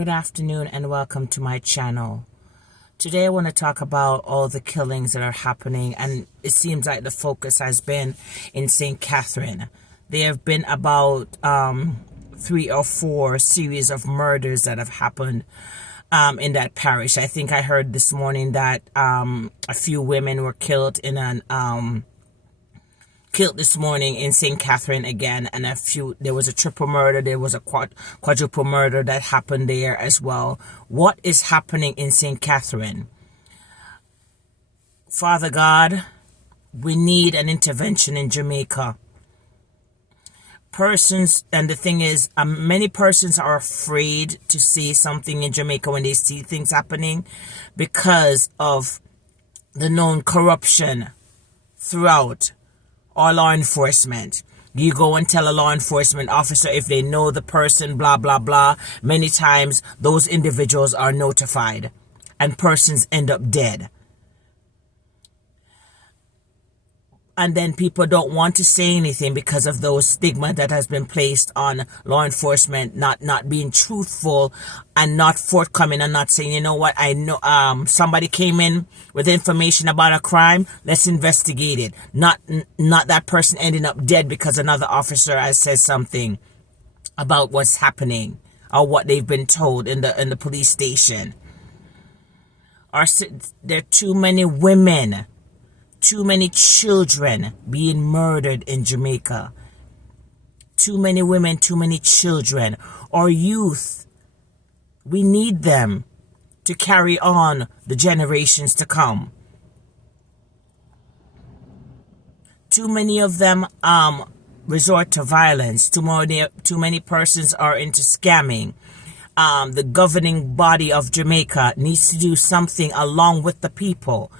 Good afternoon and welcome to my channel. Today I want to talk about all the killings that are happening, and it seems like the focus has been in St. Catherine. There have been about 3 or 4 series of murders that have happened in that parish. I think I heard this morning that a few women were killed in killed this morning in St. Catherine again, and there was a triple murder, there was a quadruple murder that happened there as well. What is happening in St. Catherine? Father God, we need an intervention in Jamaica. And the thing is, many persons are afraid to say something in Jamaica when they see things happening because of the known corruption throughout or law enforcement. You go and tell a law enforcement officer if they know the person, blah, blah, blah. Many times those individuals are notified and persons end up dead. And then people don't want to say anything because of those stigma that has been placed on law enforcement, not being truthful and not forthcoming and not saying, you know what, I know somebody came in with information about a crime, let's investigate it. Not that person ending up dead because another officer has said something about what's happening or what they've been told in the police station. There are too many women, too many children being murdered in Jamaica. Too many women, too many children. Our youth, we need them to carry on the generations to come. Too many of them resort to violence. Too many persons are into scamming. The governing body of Jamaica needs to do something along with the people.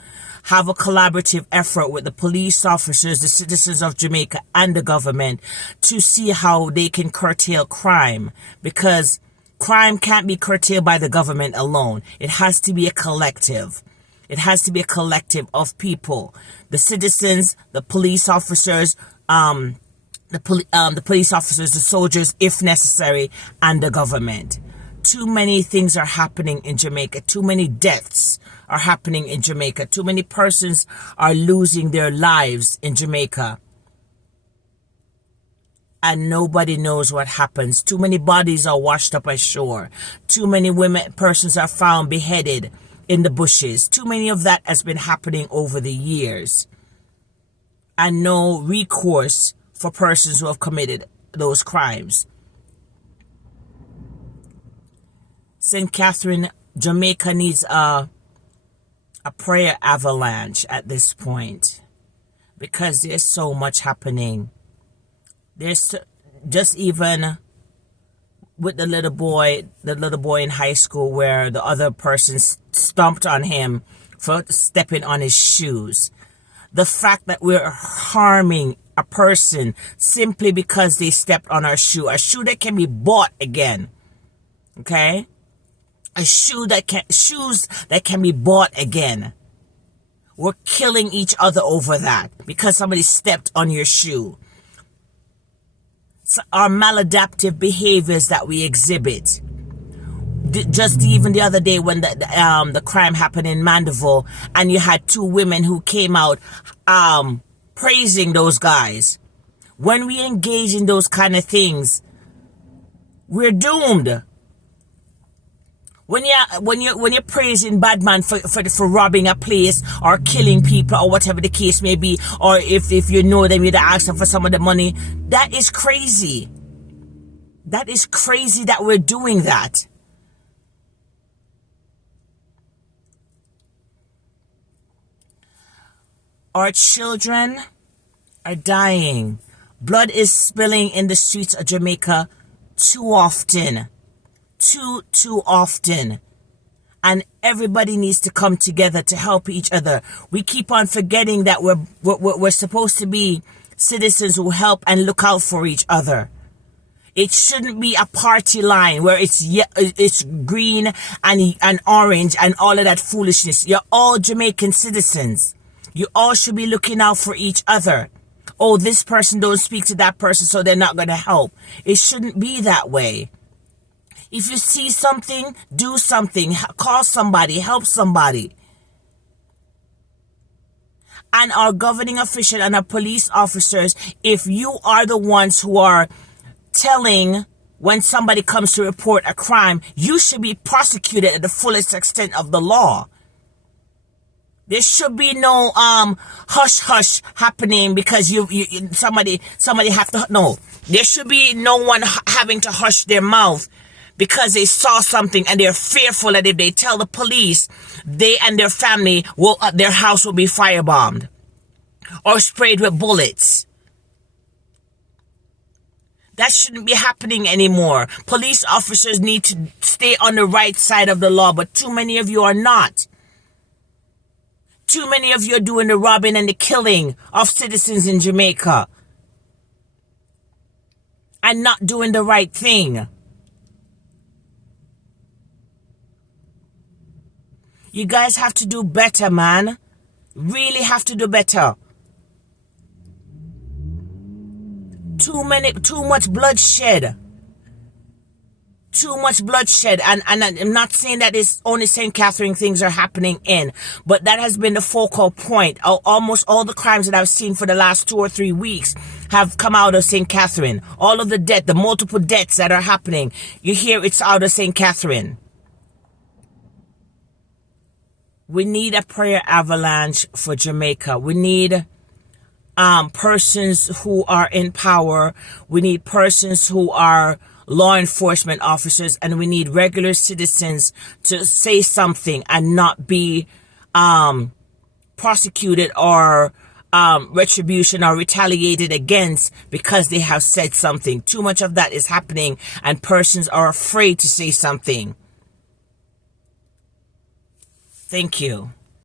Have a collaborative effort with the police officers, the citizens of Jamaica, and the government to see how they can curtail crime, because crime can't be curtailed by the government alone. It has to be a collective. It has to be a collective of people, the citizens, the police officers, the police officers, the soldiers, if necessary, and the government. Too many things are happening in Jamaica. Too many deaths are happening in Jamaica. Too many persons are losing their lives in Jamaica. And nobody knows what happens. Too many bodies are washed up ashore. Too many persons are found beheaded in the bushes. Too many of that has been happening over the years. And no recourse for persons who have committed those crimes. St. Catherine, Jamaica needs a prayer avalanche at this point, because there's so much happening. There's just even with the little boy in high school, where the other person stomped on him for stepping on his shoes. The fact that we're harming a person simply because they stepped on a shoe that can be bought again. Okay? Shoes that can be bought again. We're killing each other over that because somebody stepped on your shoe. So our maladaptive behaviors that we exhibit. Just even the other day when the crime happened in Mandeville, and you had 2 women who came out praising those guys. When we engage in those kind of things, we're doomed. When you're praising bad man for robbing a place or killing people or whatever the case may be, or if you know them, you'd ask them for some of the money, that is crazy. That is crazy that we're doing that. Our children are dying. Blood is spilling in the streets of Jamaica too often. Too often. And everybody needs to come together to help each other. We keep on forgetting that we're supposed to be citizens who help and look out for each other. It shouldn't be a party line where it's green and orange and all of that foolishness. You're all Jamaican citizens. You all should be looking out for each other. Oh, this person don't speak to that person, so they're not going to help. It shouldn't be that way. If you see something, do something. Call somebody. Help somebody. And our governing official and our police officers, if you are the ones who are telling when somebody comes to report a crime, you should be prosecuted at the fullest extent of the law. There should be no hush hush happening because somebody have to. No, there should be no one having to hush their mouth because they saw something and they're fearful that if they tell the police, they and their family their house will be firebombed or sprayed with bullets. That shouldn't be happening anymore. Police officers need to stay on the right side of the law, but too many of you are not. Too many of you are doing the robbing and the killing of citizens in Jamaica and not doing the right thing. You guys have to do better, man. Really have to do better. Too much bloodshed. Too much bloodshed. And I'm not saying that it's only St. Catherine things are happening in, but that has been the focal point. Almost all the crimes that I've seen for the last 2 or 3 weeks have come out of St. Catherine. All of the multiple deaths that are happening, you hear it's out of St. Catherine. We need a prayer avalanche for Jamaica. We need persons who are in power. We need persons who are law enforcement officers, and we need regular citizens to say something and not be prosecuted or retribution or retaliated against because they have said something. Too much of that is happening, and persons are afraid to say something. Thank you.